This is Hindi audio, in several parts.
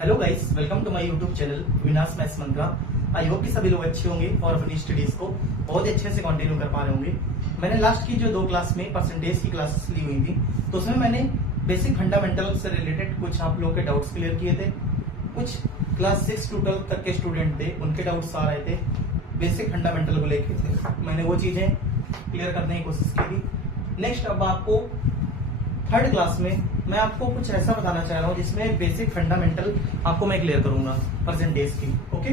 Hello guys, welcome to my YouTube channel Vinash maths Mantra. I hope कि सभी लोग अच्छे होंगे और अपनी स्टडीज को बहुत ही अच्छे से कंटिन्यू कर पा रहे होंगे। मैंने लास्ट की जो 2 क्लास में परसेंटेज की क्लासेस ली हुई थी, तो उसमें मैंने बेसिक फंडामेंटल से रिलेटेड कुछ आप लोग के डाउट्स क्लियर किए थे। कुछ क्लास 6 टू 12 तक के स्टूडेंट थे, उनके डाउट्स आ रहे थे, बेसिक फंडामेंटल को लेकर थे। मैंने वो चीजें क्लियर करने की कोशिश की थी। नेक्स्ट अब आपको थर्ड क्लास में मैं आपको कुछ ऐसा बताना चाह रहा हूँ जिसमें बेसिक फंडामेंटल आपको मैं क्लियर करूंगा परसेंटेज की। ओके,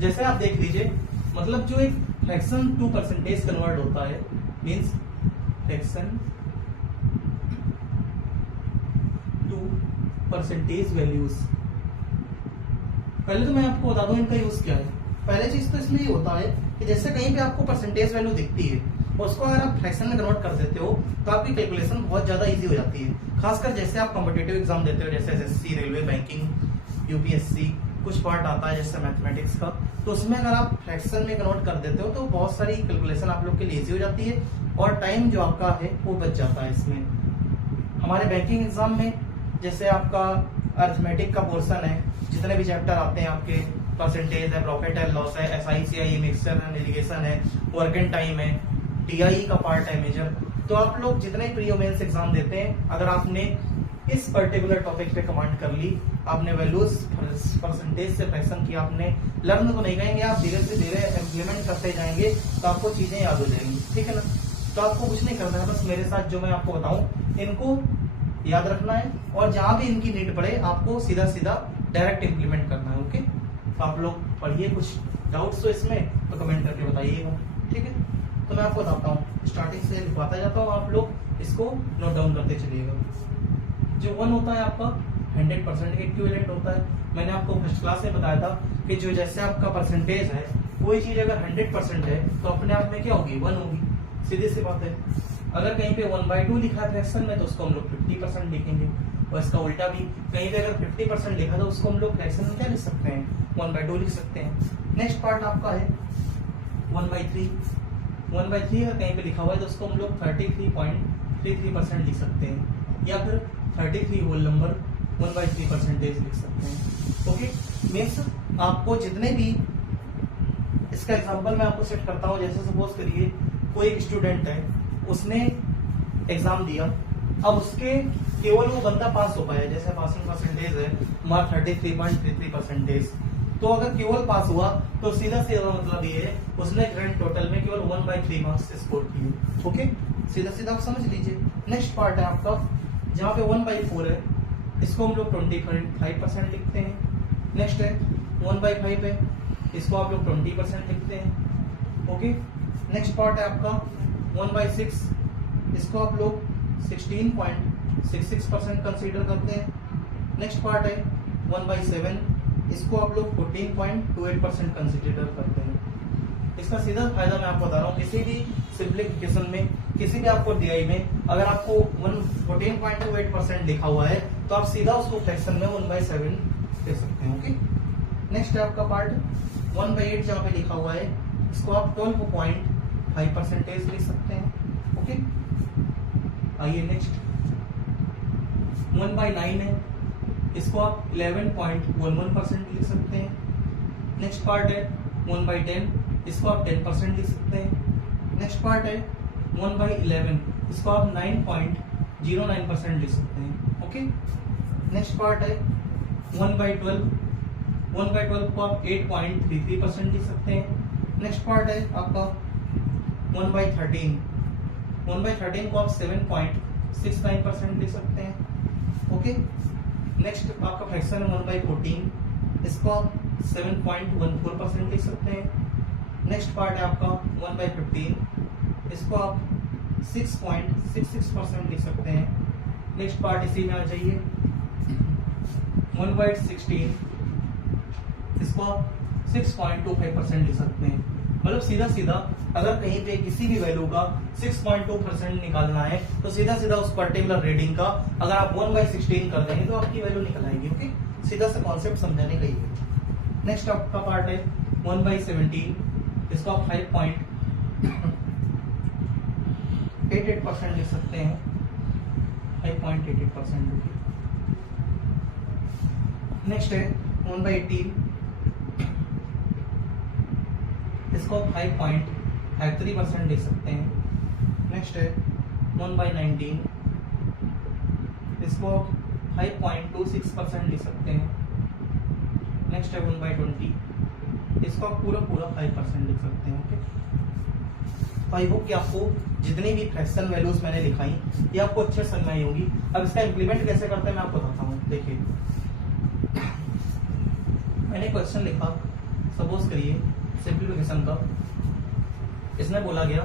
जैसे आप देख लीजिए, मतलब जो एक फ्रैक्शन टू परसेंटेज कन्वर्ट होता है, means fraction to percentage values. पहले तो मैं आपको बता दूं इनका यूज क्या है। पहले चीज तो इसमें ये होता है कि जैसे कहीं पे आपको परसेंटेज वैल्यू दिखती है, उसको अगर आप फ्रैक्शन में कन्वर्ट कर देते हो तो आपकी कैलकुलेशन बहुत ज्यादा इजी हो जाती है। खासकर जैसे आप कॉम्पिटेटिव एग्जाम देते हो, जैसे एसएससी, रेलवे, बैंकिंग, यूपीएससी, कुछ पार्ट आता है जैसे मैथमेटिक्स का, तो उसमें अगर आप फ्रैक्शन में कन्वर्ट कर देते हो तो बहुत सारी कैलकुलेशन आप लोग के लिए इजी हो जाती है और टाइम जो आपका है वो बच जाता है। इसमें हमारे बैंकिंग एग्जाम में जैसे आपका अर्थमेटिक का पोर्शन है, जितने भी चैप्टर आते हैं आपके, परसेंटेज है, प्रॉफिट है, लॉस है, एसआई सीआई, मिक्सचर है, नेविगेशन है, वर्क एंड टाइम है, टीआई का पार्ट है मेजर। तो आप लोग जितने प्री और मेंस एग्जाम देते हैं, अगर आपने इस पर्टिकुलर टॉपिक पे कमांड कर ली, आपने वैल्यूज परसेंटेज से फ्रैक्शन किया, आपने लर्न तो नहीं करेंगे, आप धीरे से धीरे इम्प्लीमेंट करते जाएंगे तो आपको चीजें याद हो जाएंगी। ठीक है ना? तो आपको कुछ नहीं करना है, बस मेरे साथ जो मैं आपको बताऊं इनको याद रखना है और जहां भी इनकी नीड पड़े आपको सीधा सीधा डायरेक्ट इम्प्लीमेंट करना है। ओके, तो आप लोग पढ़िए, कुछ डाउट्स हो इसमें तो कमेंट करके बताइएगा। ठीक है, तो मैं आपको बताता हूँ, स्टार्टिंग से लिखवाता जाता हूँ, आप लोग इसको नोट डाउन करते चलिएगा। जो 1 होता है आपका 100% इक्विवेलेंट होता है। मैंने आपको फर्स्ट क्लास में बताया था कि जो जैसे आपका परसेंटेज है, कोई चीज अगर 100% है तो अपने आप में क्या होगी, 1 होगी। सीधी सी बात है। अगर कहीं पे 1/2 लिखा है फ्रैक्शन में तो उसको हम लोग 50% लिखेंगे, और इसका उल्टा भी कहीं पे अगर 50% लिखा तो उसको हम लोग फ्रैक्शन में क्या लिख सकते हैं, 1/2 लिख सकते हैं। नेक्स्ट पार्ट आपका है 1/3। 1/3 अगर कहीं पे लिखा हुआ है तो उसको हम लोग 33.33% लिख सकते हैं, या फिर 33 होल नंबर 1/3% लिख सकते हैं। ओके, मीन्स आपको जितने भी, इसका एग्जांपल मैं आपको सेट करता हूँ। जैसे सपोज करिए कोई एक स्टूडेंट है, उसने एग्जाम दिया, अब उसके केवल वो बंदा पास हो पाया, जैसे पासिंग परसेंटेज है हमारा 33.33%, तो अगर केवल पास हुआ तो सीधा सीधा मतलब ये है उसने ग्रैंड टोटल में केवल 1/3 मार्क्स स्कोर किए। ओके, सीधा सीधा आप समझ लीजिए। नेक्स्ट पार्ट है आपका जहाँ पे 1/4 है, इसको हम लोग 25% लिखते हैं। नेक्स्ट है 1/5 है, इसको आप लोग 20% लिखते हैं। ओके, नेक्स्ट पार्ट है आपका 1/6, इसको आप लोग 16.66% कंसीडर करते हैं। नेक्स्ट पार्ट है 1/7, इसको आप लोग 14.28% कंसीडर करते हैं। इसका सीधा फायदा मैं आपको बता रहा हूँ, किसी भी सिंप्लीफिकेशन में, किसी भी आपको डीआई में अगर आपको 14.28% लिखा हुआ है तो आप सीधा उसको फ्रैक्शन में 1/7 दे सकते हैं। ओके, नेक्स्ट है आपका पार्ट 1/8, जहाँ पे लिखा हुआ है इसको आप 12.5% लिख सकते हैं। ओके, आइए नेक्स्ट 1/9 है, इसको आप 11.11% लिख सकते हैं। नेक्स्ट पार्ट है 1/10, इसको आप 10% लिख सकते हैं। नेक्स्ट पार्ट है 1/11, इसको आप 9.09% लिख सकते हैं। ओके, नेक्स्ट पार्ट है 1/12, 1/12 को आप 8.33% लिख सकते हैं। नेक्स्ट पार्ट है आपका 1/13, 1/13 को आप 7.69% लिख सकते हैं। ओके, नेक्स्ट आपका फ्रैक्शन है 1/14, इसको आप 7.14% लिख सकते हैं। नेक्स्ट पार्ट है आपका 1/15, इसको आप 6.66% लिख सकते हैं। नेक्स्ट पार्ट इसी में आ जाइए 1/16, इसको आप 6.25% लिख सकते हैं। मतलब सीधा सीधा अगर कहीं पे किसी भी वैल्यू का 6.2% निकालना है तो सीधा सीधा उस पर्टिकुलर रीडिंग का अगर आप 1/16 कर देंगे तो आपकी वैल्यू निकल आएगी। ओके, सीधा सा कॉन्सेप्ट समझाने का ही है। नेक्स्ट आपका पार्ट है 1/17, इसको आप 5.88% लिख सकते हैं, 5.88%। नेक्स्ट है 1/18, इसको 5.53% लिख सकते हैं। नेक्स्ट है 1/19, इसको 5.26% लिख सकते हैं। नेक्स्ट है 1/20, इसको आप पूरा 5% लिख सकते हैं। ओके, तो आई होप कि आपको जितनी भी फ्रैक्शन वैल्यूज मैंने लिखाई ये आपको अच्छे समझ में आई होगी। अब इसका इंप्लीमेंट कैसे करते हैं मैं आपको बताता हूँ। देखिए, मैंने क्वेश्चन लिखा, सपोज करिए सिंप्लीफिकेशन का, इसमें बोला गया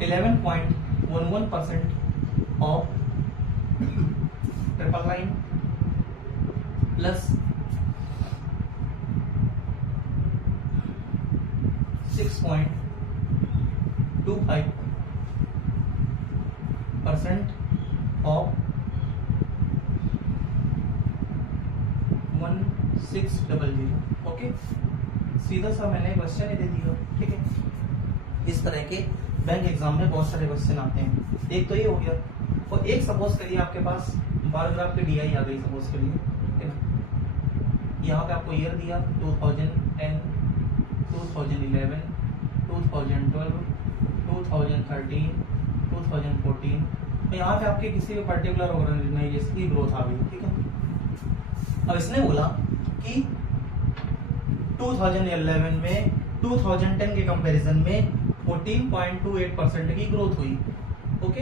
11.11% ऑफ 999 प्लस 6.25% ऑफ 1600। ओके, सीधा सा मैंने क्वेश्चन ही दे दिया। ठीक है, इस तरह के बैंक एग्जाम में बहुत सारे क्वेश्चन आते हैं। एक तो ये हो गया, और एक सपोज करिए आपके पास बार ग्राफ की DI आ गई सपोज करिए, ठीक है ना। यहाँ पे आपको ईयर दिया 2010, 2011, 2012, 2013, 2014, तो यहाँ पे आपके किसी भी पर्टिकुलर ऑर्गेनाइजेशन की ग्रोथ आ गई। ठीक है, अब इसने बोला कि 2011 में 2010 के कंपैरिजन में 14.28% की ग्रोथ हुई। ओके,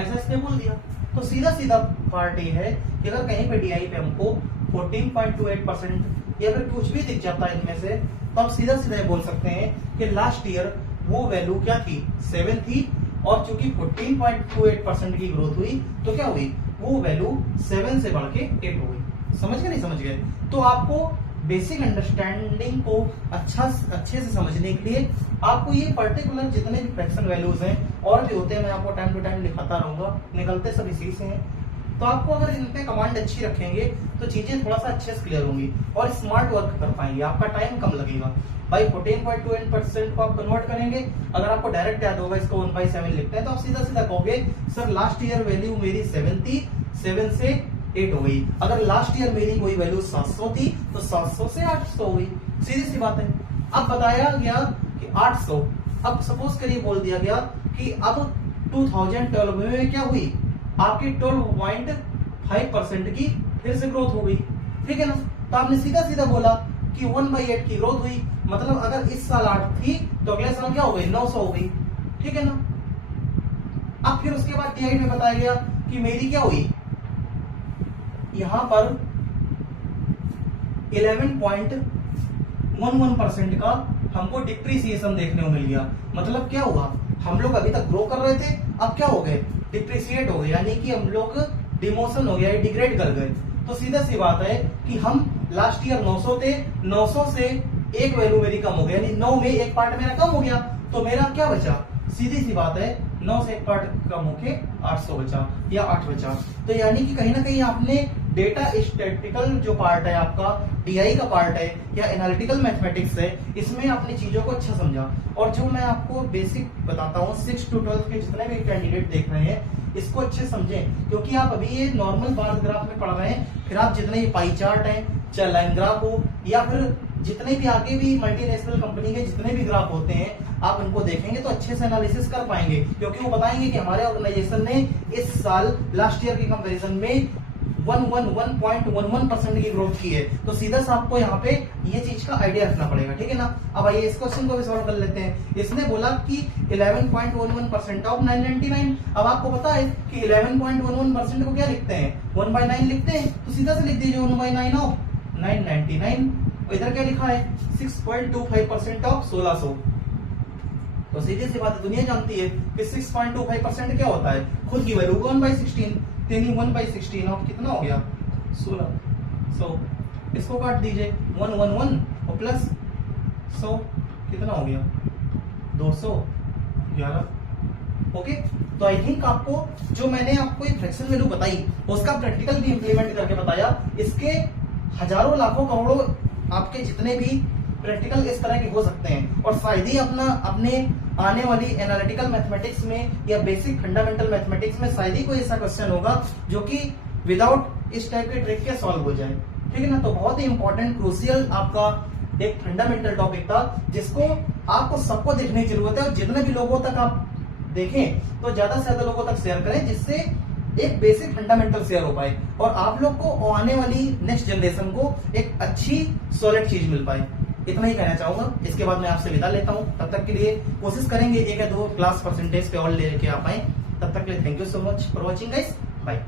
ऐसा इसने बोल दिया। तो सीधा सीधा पार्ट ये है कि अगर कहीं पे DI पे हमको 14.28% या फिर कुछ भी दिख जाता है इनमें से, तो हम सीधा सीधा ये बोल सकते हैं कि लास्ट ईयर वो वैल्यू क्या थी, 7 थी, और चूंकि 14.28% की ग्रोथ हुई तो क्या हुई, वो वैल्यू 7 से बढ़ के 8 हो गई। समझ गए, नहीं समझ गए? तो आपको बेसिक अंडरस्टैंडिंग को अच्छे से समझने के लिए आपको ये पर्टिकुलर जितने भी फ्रैक्शन वैल्यूज हैं और भी होते हैं, मैं आपको टाइम टू टाइम लिखाता रहूंगा, निकलते सब इसी से हैं। तो आपको अगर इन पे कमांड अच्छी रखेंगे तो चीजें थोड़ा सा अच्छे से क्लियर होंगी और स्मार्ट वर्क कर पाएंगे, आपका टाइम कम लगेगा। भाई 14.28% को आप कन्वर्ट करेंगे, अगर आपको डायरेक्ट याद होगा इसको 1/7 लिखते हैं तो आप सीधा सीधा कहोगे सर लास्ट ईयर वैल्यू मेरी 7 थी, 7 से 8 हो गई। अगर लास्ट ईयर मेरी कोई वैल्यू 700 थी तो 700 से 800 हो गई, सीधी सी बात है। अब बताया गया कि 800, अब सपोज करिए बोल दिया गया कि अब 2012 में क्या हुई, आपकी 12.5% की फिर से ग्रोथ हो गई। ठीक है ना, तो आपने सीधा सीधा बोला कि 1/8 की ग्रोथ हुई, मतलब अगर इस साल 8 थी तो अगले साल क्या हो गई, 900 हो गई। ठीक है ना, अब फिर उसके बाद DI में बताया गया कि मेरी क्या हुई, यहां पर 11.11% का हमको डिप्रिसिएशन देखने को मिल गया। मतलब क्या हुआ, हम लोग अभी तक ग्रो कर रहे थे, अब क्या हो गए, डिप्रिसिएट हो गए, यानी कि हम लोग डिमोशन हो गया, डिग्रेड कर गए। तो सीधा सी बात है कि हम लास्ट ईयर 900 थे, 900 से एक वैल्यू मेरी कम हो गया, यानी 9 में एक पार्ट मेरा कम हो गया, तो मेरा क्या बचा, सीधी सी बात है 9 से एक पार्ट कम होके 800 बचा या 8 बचा। तो यानी कि कहीं ना कहीं आपने डेटा स्टैटिस्टिकल जो पार्ट है आपका, DI का पार्ट है या एनालिटिकल मैथमेटिक्स है, इसमें आपने चीजों को अच्छा समझा। और जो मैं आपको बेसिक बताता हूँ 6 to 12 के जितने भी कैंडिडेट देख रहे हैं इसको अच्छे समझें, क्योंकि आप अभी ये नॉर्मल बार ग्राफ में पढ़ रहे हैं, फिर आप जितने भी पाई चार्ट हैं, चाहे लाइन ग्राफ हो या फिर जितने भी आगे भी मल्टीनेशनल कंपनी के जितने भी ग्राफ होते हैं, आप इनको देखेंगे तो अच्छे से एनालिसिस कर पाएंगे, क्योंकि वो बताएंगे कि हमारे ऑर्गेनाइजेशन ने इस साल लास्ट ईयर के कंपैरिजन में 1.11% की ग्रोथ की है। तो सीधा सा आपको यहाँ पे ये चीज का आइडिया रखना पड़ेगा। ठीक है ना, अब आइए इस क्वेश्चन को भी सॉल्व कर लेते हैं। इसने बोला कि 11.11% ऑफ 999। अब आपको पता है कि 11.11% को क्या लिखते हैं, 1/9 लिखते हैं, तो सीधा से लिख दीजिए 1/9 ऑफ 999। इधर क्या लिखा है, 6.25% ऑफ 1600। तो सीधी सी बात है, दुनिया जानती है कि 6.25% क्या होता है, खुद की वैल्यू 1/16, यानी 1/16 ऑफ कितना हो गया, 16। सो इसको काट दीजिए, 111 और प्लस 100 कितना हो गया, 211। ओके, तो आई थिंक आपको जो मैंने आपको एक फ्रैक्शन वैल्यू बताई उसका प्रैक्टिकल भी इंप्लीमेंट करके बताया। इसके हजारों लाखों करोड़ों आपके जितने भी प्रैक्टिकल इस तरह के हो सकते हैं, और शायद ही अपने आने वाली एनालिटिकल मैथमेटिक्स में या बेसिक फंडामेंटल मैथमेटिक्स में शायद ही कोई ऐसा क्वेश्चन होगा जो कि विदाउट इस टाइप के ट्रिक के सॉल्व हो जाए। ठीक है ना, तो बहुत ही इंपॉर्टेंट क्रूशियल आपका एक फंडामेंटल टॉपिक था जिसको आपको सबको देखने की जरूरत है, और जितने भी लोगों तक आप देखें तो ज्यादा से ज्यादा लोगों तक शेयर करें, जिससे एक बेसिक फंडामेंटल शेयर हो पाए और आप लोग को आने वाली नेक्स्ट जनरेशन को एक अच्छी सॉलिड चीज मिल पाए। इतना ही कहना चाहूंगा। इसके बाद मैं आपसे विदा लेता हूं। तब तक के लिए कोशिश करेंगे एक या दो क्लास परसेंटेज पे और लेके आ पाए। तब तक के लिए thank you so much for watching guys. Bye.